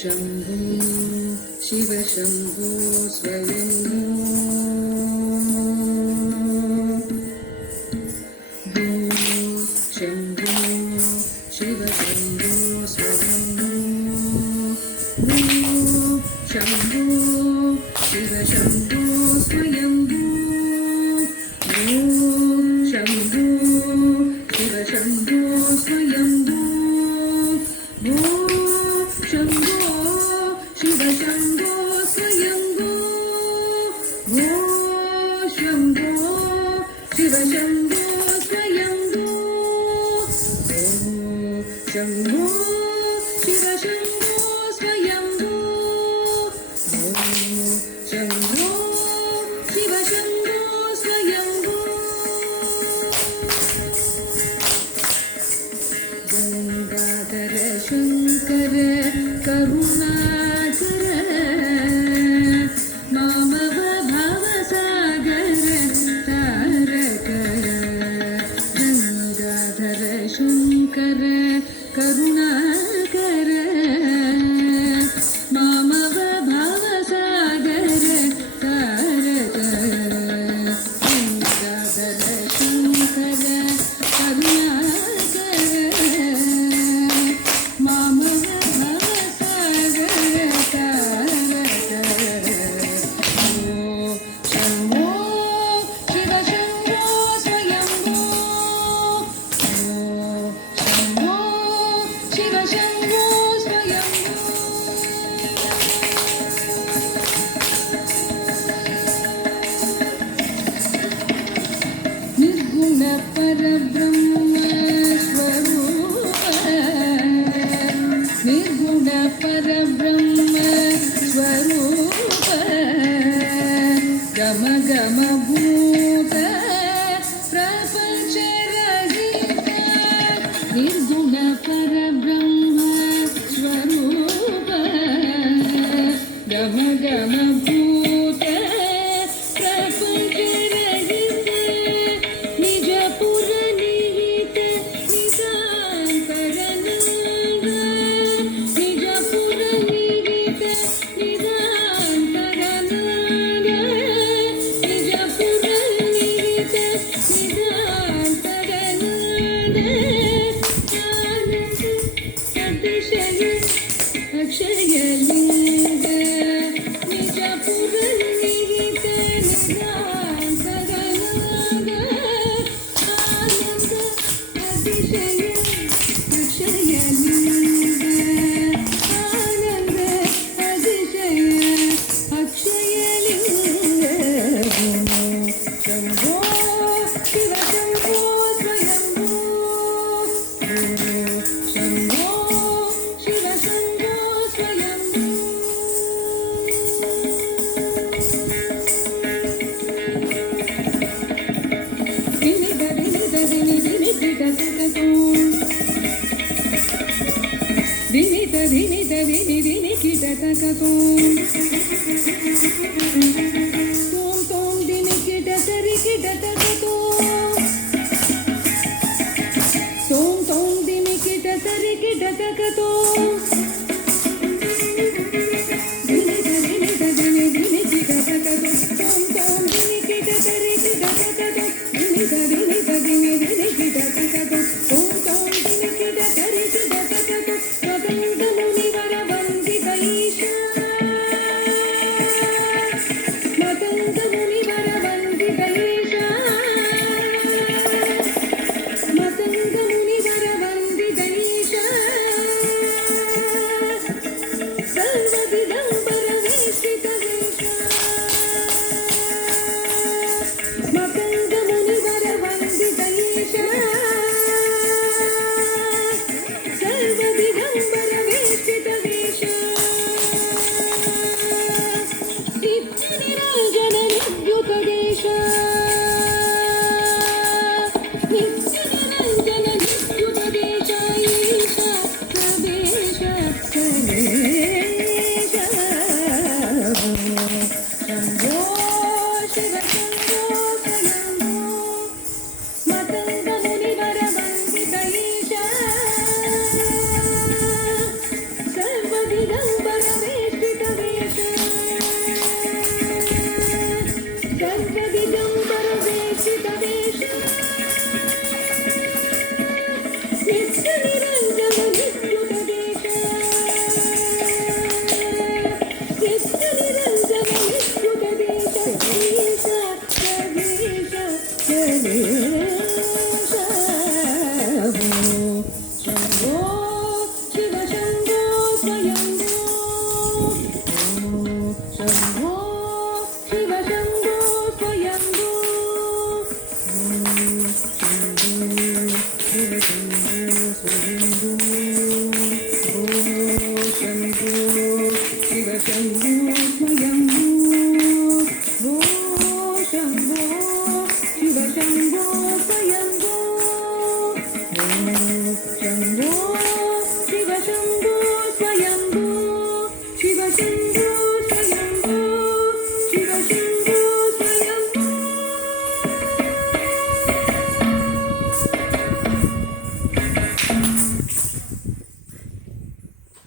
Shambho Shiva Shambho Swayambhu ಕಿಟತಕತೋ ದಿನಿತ ದಿನಿತ ದಿನಿ ದಿನಿ ಕಿಟತಕತೋ ತೋಂ ತೋಂ ದಿನಿ ಕಿಟತರಿ ಕಿಟತಕತೋ ತೋಂ ತೋಂ ದಿನಿ ಕಿಟತರಿ ಕಿಟತಕತೋ ದಿನಿತ ದಿನಿತ ದಿನಿ ದಿನಿ ಕಿಟತಕತೋ ತೋಂ ತೋಂ ದಿನಿ ಕಿಟತರಿ ಕಿಟತಕತೋ ದಿನಿತ ದಿನಿತ ದಿನಿ ದಿನಿ ಕಿಟತಕತೋ ತೋಂ ತೋಂ ದಿನಿ ಕಿಟತರಿ ಕಿಟತಕತೋ ಮದಂಗ ಮುನಿವರ ವಂದಿತ ಈಶ ಮದಂಗ ಮುನಿವರ ವಂದಿತ ಈಶ ಮದಂಗ ಮುನಿವರ ವಂದಿತ ಈಶ ಸರ್ವದಿಗಂಬರ ವೇಷಿತ ವೇಷ ಮದಂಗ ಮುನಿವರ ವಂದಿತ ಈಶ ಸರ್ವದಿಗಂಬರ ವೇಷಿತ ವೇಷ ನಿತ್ಯ ನಿರಂಜನ ನಿರ್ಯುತ ದೇಶ ನಿತ್ಯ ನಿರಂಜನ ನಿರ್ಯುತ ದೇಶ ಈಶ ಪ್ರವೇಶ ಪ್ರವೇಶ ಶಂಭೋ ಶಿವ ಶಂಭೋ ಸ್ವಯಂಭೋ ಮತಂಗ ಮುನಿವರ ವಂದಿತ ಈಶ ಸರ್ವದಿಗಂಬರ ವೇಷಿತ ವೇಷ ಸರ್ವದಿಗಂಬರ ವೇಷಿತ ವೇಷ ನಿತ್ಯ ನಿರಂಜನ ನಿರ್ಯುತ ದೇಶ ನಿತ್ಯ ನಿರಂಜನ ನಿರ್ಯುತ ದೇಶ ಈಶ ಪ್ರವೇಶ ಪ್ರವೇಶ ಶಂಭೋ ಶಿವ ಶಂಭೋ ಸ್ವಯಂಭೋ ಶಂಭೋ ಶಿವ ಶಂಭೋ ಸ್ವಯಂಭೋ ಶಿವ ಶಂಭೋ ಸ್ವಯಂಭೋ ಶಂಭೋ ಶಿವ ಶಂಭೋ ಸ್ವಯಂಭೋ ಶಂಭೋ ಶಿವ ಶಂಭೋ ಸ್ವಯಂಭೋ ಶಂಭೋ ಶಿವ ಶಂಭೋ ಸ್ವಯಂಭೋ ಶಿವ ಶಂಭೋ